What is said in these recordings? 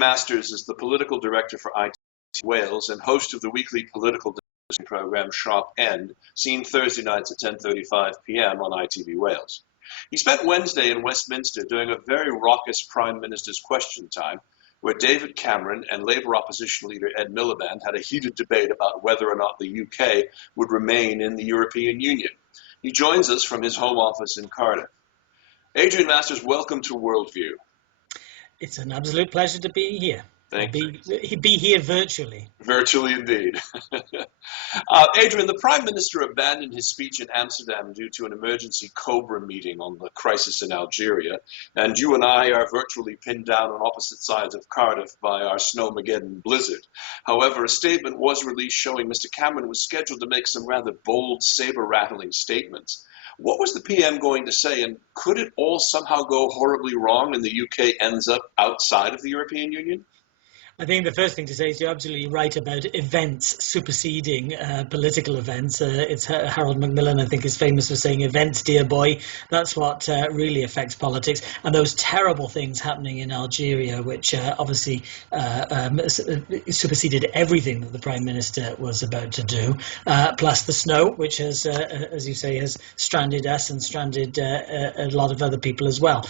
Masters is the political director for ITV Wales and host of the weekly political discussion program Sharp End, seen Thursday nights at 10:35 p.m. on ITV Wales. He spent Wednesday in Westminster doing a very raucous Prime Minister's Question Time, where David Cameron and Labour opposition leader Ed Miliband had a heated debate about whether or not the UK would remain in the European Union. He joins us from his home office in Cardiff. Adrian Masters, welcome to Worldview. It's an absolute pleasure to be here. Thank you. Be here virtually. Virtually indeed. Adrian, the Prime Minister abandoned his speech in Amsterdam due to an emergency COBRA meeting on the crisis in Algeria, and you and I are virtually pinned down on opposite sides of Cardiff by our Snowmageddon blizzard. However, a statement was released showing Mr. Cameron was scheduled to make some rather bold, saber-rattling statements. What was the PM going to say, and could it all somehow go horribly wrong and the UK ends up outside of the European Union? I think the first thing to say is you're absolutely right about events superseding political events. It's Harold Macmillan, I think, is famous for saying events, dear boy. That's what really affects politics. And those terrible things happening in Algeria, which obviously superseded everything that the Prime Minister was about to do, plus the snow, which has, as you say, has stranded us and stranded a lot of other people as well.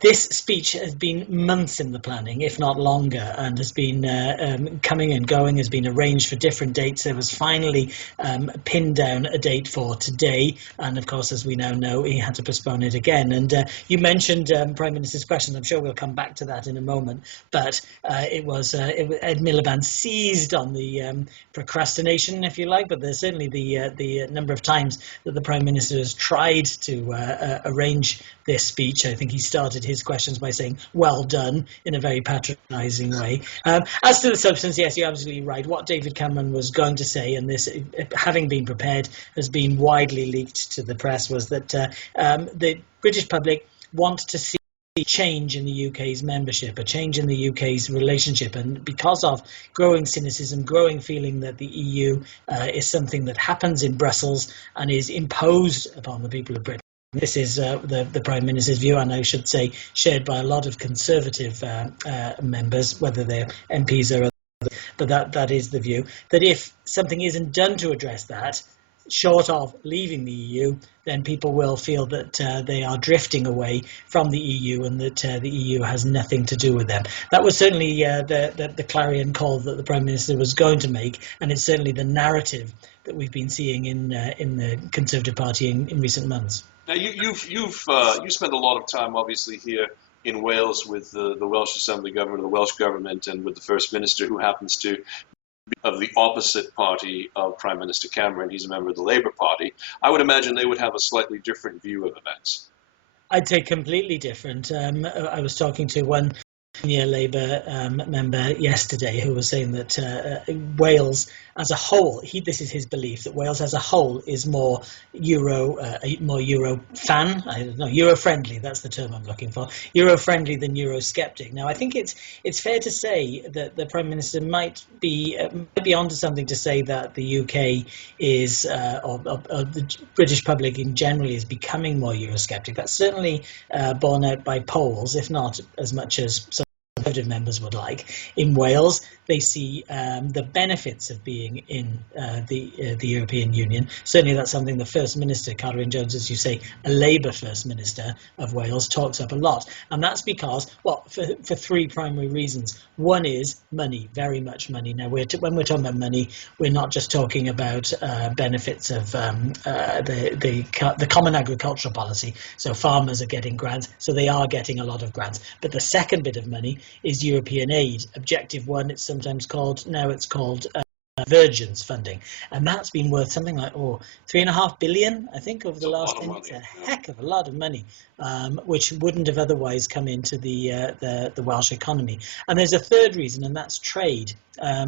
This speech has been months in the planning, if not longer, and has been coming and going, has been arranged for different dates. There was finally pinned down a date for today. And of course, as we now know, he had to postpone it again. And you mentioned Prime Minister's Questions. I'm sure we'll come back to that in a moment. But it was Ed Miliband seized on the procrastination, if you like. But there's certainly the number of times that the Prime Minister has tried to arrange this speech. I think he started his questions by saying, well done, in a very patronising way. As to the substance, yes, you're absolutely right. What David Cameron was going to say, and this, having been prepared, has been widely leaked to the press, was that the British public want to see change in the UK's membership, a change in the UK's relationship, and because of growing cynicism, growing feeling that the EU is something that happens in Brussels and is imposed upon the people of Britain. This is the Prime Minister's view, and I should say shared by a lot of Conservative members, whether they're MPs or others, but that is the view, that if something isn't done to address that, short of leaving the EU, then people will feel that they are drifting away from the EU and that the EU has nothing to do with them. That was certainly the clarion call that the Prime Minister was going to make, and it's certainly the narrative that we've been seeing in the Conservative Party in recent months. Now, you spent a lot of time, obviously, here in Wales with the Welsh Assembly Government, the Welsh Government, and with the First Minister, who happens to be of the opposite party of Prime Minister Cameron. He's a member of the Labour Party. I would imagine they would have a slightly different view of events. I'd say completely different. I was talking to one senior Labour member yesterday who was saying that Wales as a whole, this is his belief, that Wales as a whole is more Euro fan, I don't know, Euro friendly, that's the term I'm looking for, Euro friendly than Euro skeptic. Now, I think it's fair to say that the Prime Minister might be onto something to say that the UK is, or the British public in general, is becoming more Eurosceptic. That's certainly borne out by polls, if not as much as some Conservative members would like. In Wales, they see the benefits of being in the European Union. Certainly that's something the First Minister, Carter Jones, as you say, a Labour First Minister of Wales, talks up a lot. And that's because, well, for three primary reasons. One is money, very much money. Now, when we're talking about money, we're not just talking about benefits of the common agricultural policy. So farmers are getting grants, so they are getting a lot of grants. But the second bit of money is European aid. Objective one, it's sometimes called, now it's called convergence funding, and that's been worth something like $3.5 billion, I think, over the last 10 years. A heck of a lot of money, which wouldn't have otherwise come into the Welsh economy. And there's a third reason, and that's trade,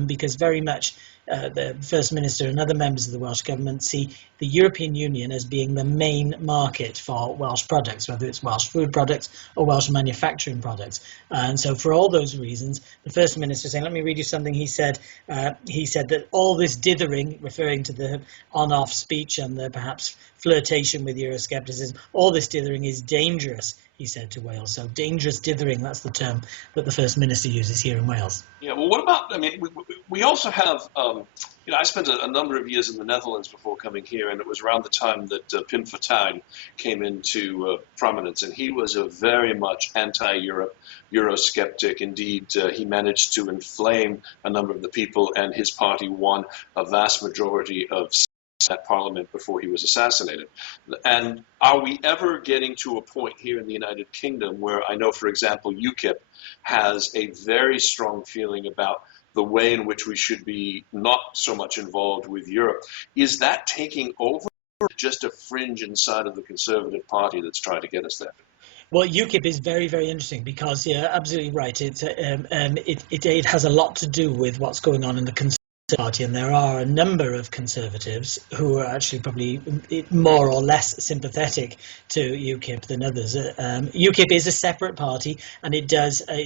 because very much the First Minister and other members of the Welsh Government see the European Union as being the main market for Welsh products, whether it's Welsh food products or Welsh manufacturing products. And so for all those reasons, the First Minister saying, let me read you something he said. He said that all this dithering, referring to the on-off speech and the perhaps flirtation with Euroscepticism, all this dithering is dangerous he said to Wales. So dangerous dithering, that's the term that the First Minister uses here in Wales. Yeah, well, what about, I mean, we also have, I spent a number of years in the Netherlands before coming here, and it was around the time that Pim Fortuyn came into prominence, and he was a very much anti-Europe, Eurosceptic. Indeed, he managed to inflame a number of the people, and his party won a vast majority of that parliament before he was assassinated. And are we ever getting to a point here in the United Kingdom where I know, for example, UKIP has a very strong feeling about the way in which we should be not so much involved with Europe? Is that taking over, or just a fringe inside of the Conservative Party that's trying to get us there? Well, UKIP is very, very interesting because you're absolutely right. It has a lot to do with what's going on in the Conservative Party, and there are a number of Conservatives who are actually probably more or less sympathetic to UKIP than others. UKIP is a separate party, and it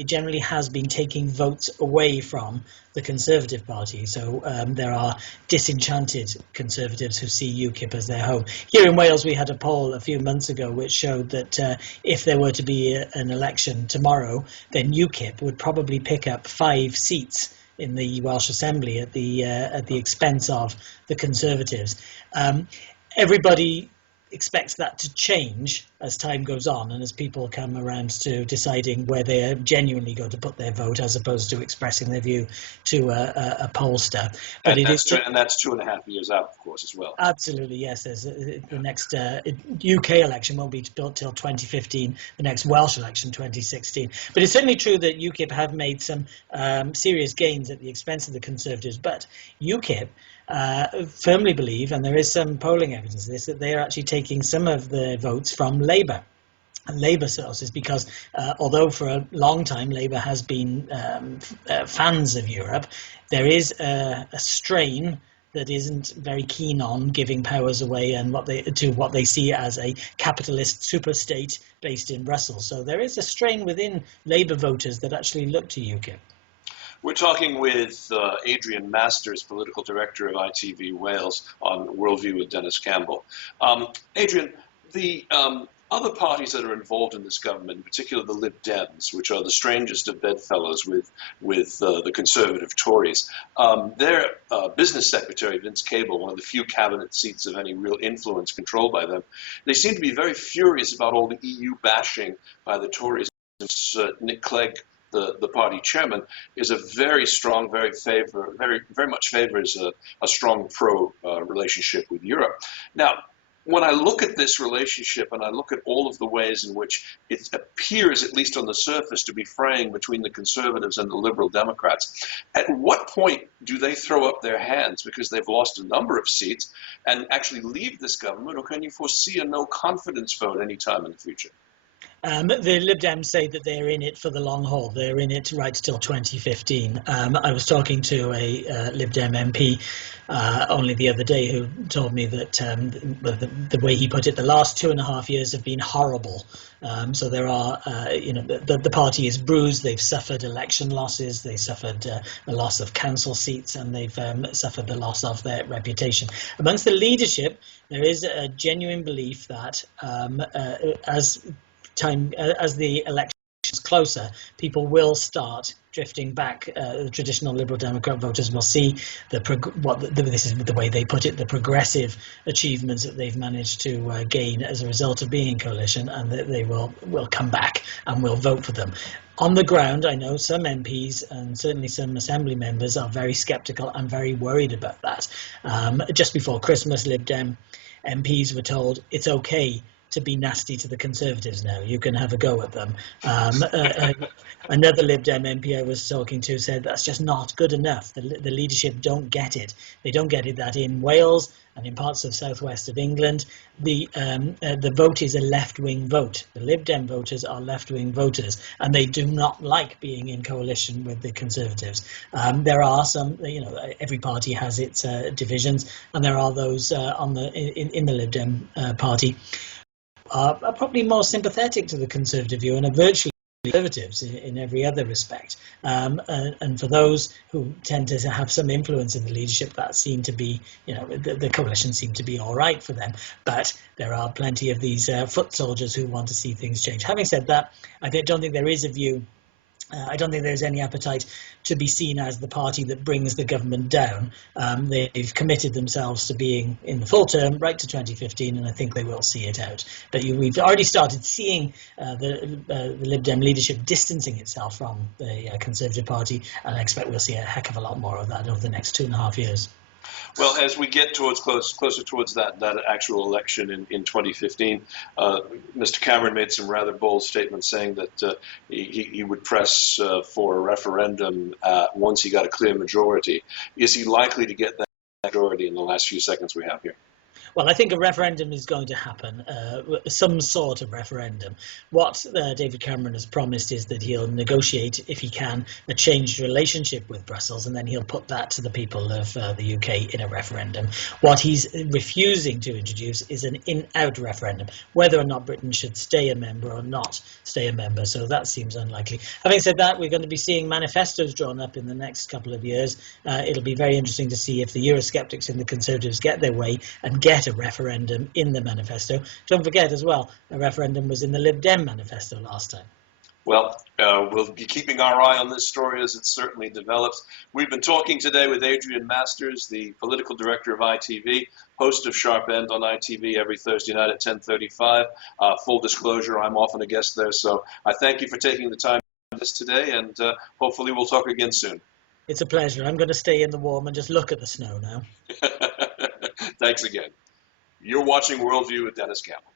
generally has been taking votes away from the Conservative Party. So there are disenchanted Conservatives who see UKIP as their home. Here in Wales, we had a poll a few months ago which showed that if there were to be an election tomorrow, then UKIP would probably pick up 5 seats in the Welsh Assembly at the expense of the Conservatives. Everybody expects that to change as time goes on and as people come around to deciding where they are genuinely going to put their vote as opposed to expressing their view to a pollster. But and that's 2.5 years out, of course, as well. Absolutely, yes. The next UK election won't be built till 2015, the next Welsh election 2016. But it's certainly true that UKIP have made some serious gains at the expense of the Conservatives. But UKIP firmly believe, and there is some polling evidence of this, that they are actually taking some of the votes from Labour and Labour sources, because although for a long time Labour has been fans of Europe, there is a strain that isn't very keen on giving powers away and what they see as a capitalist superstate based in Brussels. So there is a strain within Labour voters that actually look to UKIP. We're talking with Adrian Masters, Political Director of ITV Wales, on Worldview with Denis Campbell. Adrian, the other parties that are involved in this government, in particular the Lib Dems, which are the strangest of bedfellows with the Conservative Tories, their business secretary, Denis Campbell, one of the few cabinet seats of any real influence controlled by them, they seem to be very furious about all the EU bashing by the Tories. Nick Clegg, the party chairman, is a very strong, very much favors a strong pro relationship with Europe. Now, when I look at this relationship and I look at all of the ways in which it appears, at least on the surface, to be fraying between the Conservatives and the Liberal Democrats, at what point do they throw up their hands because they've lost a number of seats and actually leave this government, or can you foresee a no confidence vote anytime in the future? The Lib Dems say that they're in it for the long haul. They're in it right till 2015. I was talking to a Lib Dem MP only the other day who told me that the way he put it, the last 2.5 years have been horrible. So there are, the party is bruised. They've suffered election losses. They suffered the loss of council seats, and they've suffered the loss of their reputation. Amongst the leadership, there is a genuine belief that as the election is closer, people will start drifting back. The traditional Liberal Democrat voters will see this is the way they put it, the progressive achievements that they've managed to gain as a result of being in coalition, and that they will come back and will vote for them. On the ground, I know some MPs and certainly some Assembly members are very sceptical and very worried about that. Just before Christmas, Lib Dem MPs were told it's okay to be nasty to the Conservatives now. You can have a go at them. Another Lib Dem MP I was talking to said that's just not good enough. The leadership don't get it. They don't get it that in Wales and in parts of southwest of England, the vote is a left-wing vote. The Lib Dem voters are left-wing voters, and they do not like being in coalition with the Conservatives. There are some, every party has its divisions, and there are those in the Lib Dem party are probably more sympathetic to the Conservative view and are virtually Conservatives in every other respect. And for those who tend to have some influence in the leadership, that seemed to be, the coalition seemed to be all right for them. But there are plenty of these foot soldiers who want to see things change. Having said that, I don't think there is a view. I don't think there's any appetite to be seen as the party that brings the government down. They've committed themselves to being in the full term right to 2015, and I think they will see it out. But we've already started seeing the Lib Dem leadership distancing itself from the Conservative Party, and I expect we'll see a heck of a lot more of that over the next 2.5 years. Well, as we get closer towards that actual election in 2015, Mr. Cameron made some rather bold statements saying that he would press for a referendum once he got a clear majority. Is he likely to get that majority in the last few seconds we have here? Well, I think a referendum is going to happen, some sort of referendum. What David Cameron has promised is that he'll negotiate, if he can, a changed relationship with Brussels, and then he'll put that to the people of the UK in a referendum. What he's refusing to introduce is an in-out referendum, whether or not Britain should stay a member or not stay a member. So that seems unlikely. Having said that, we're going to be seeing manifestos drawn up in the next couple of years. It'll be very interesting to see if the Eurosceptics and the Conservatives get their way and get a referendum in the manifesto. Don't forget as well, a referendum was in the Lib Dem manifesto last time. Well, we'll be keeping our eye on this story as it certainly develops. We've been talking today with Adrian Masters, the political director of ITV, host of Sharp End on ITV every Thursday night at 10:35. Full disclosure, I'm often a guest there, so I thank you for taking the time to do this today, and hopefully we'll talk again soon. It's a pleasure. I'm going to stay in the warm and just look at the snow now. Thanks again. You're watching Worldview with Denis Campbell.